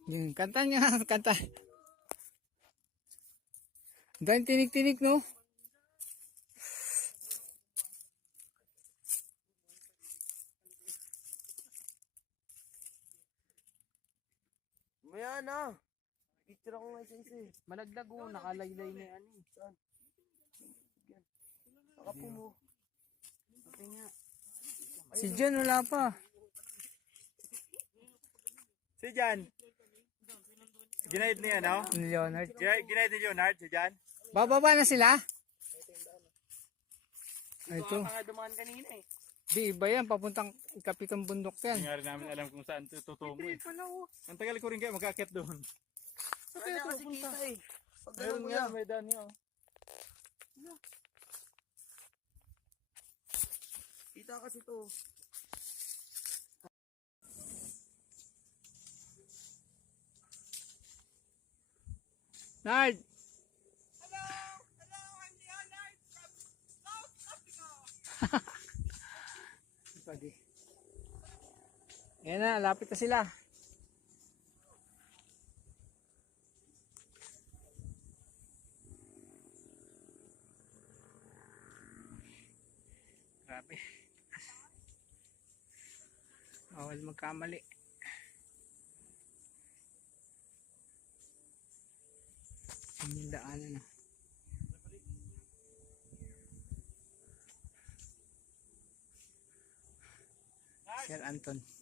Yung kanta niya, kanta. Dahil tinik-tinik, no? Maya na. Picture ako nga sensei. Malagdag oh, nakalaylay na yan. Saan? Nakapo mo. Okay nga. Si John wala pa. Si Jan. Ginaid niya, no? Ni Leonard. Ginaid ni Leonard, si Jan. Bababa na sila? Ito. Baka dumaan kanina eh. Di iba yan, papuntang ikapitong bundok Hindi yan. nga rin namin alam kung saan tutungo eh. Pala oh. Ang tagal ko rin kaya magkakit doon. Saan kaya kasi kita eh. Pag Meron nga, may daan niya. Oh. Kita kasi to. Nard! Pwede. Ayan na, lapit na sila. Grabe. Bawal magkamali. Yan yung daanan na. Sir Anton.